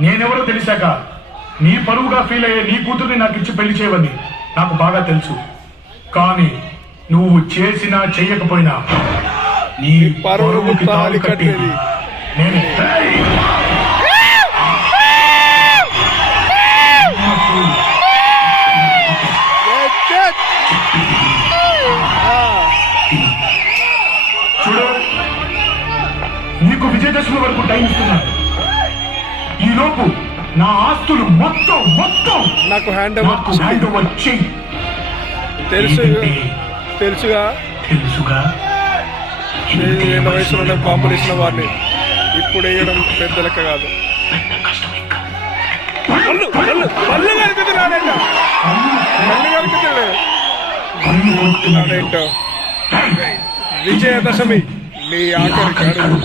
నేనెవరో తెలిసాక నీ పరువుగా ఫీల్ అయ్యే నీ కూతుర్ని నాకు ఇచ్చి పెళ్లి చేయవని నాకు బాగా తెలుసు. కానీ నువ్వు చేసినా చెయ్యకపోయినా నీ పరువుకి తాళి కట్టేది నేనే. చూడు, నీకు విజయదశమి వరకు టైం ఇస్తున్నాను. ఈ లోపు నా ఆస్తులు మొత్తం నాకు హ్యాండ్ ఓవర్ చెయ్యి. తెలుసుగా ఏళ్ళ వయసులోనే బాంబులు ఇచ్చిన వారిని ఇప్పుడు వేయడం పెద్ద లెక్క కాదు. విజయదశమి నీ ఆఖరి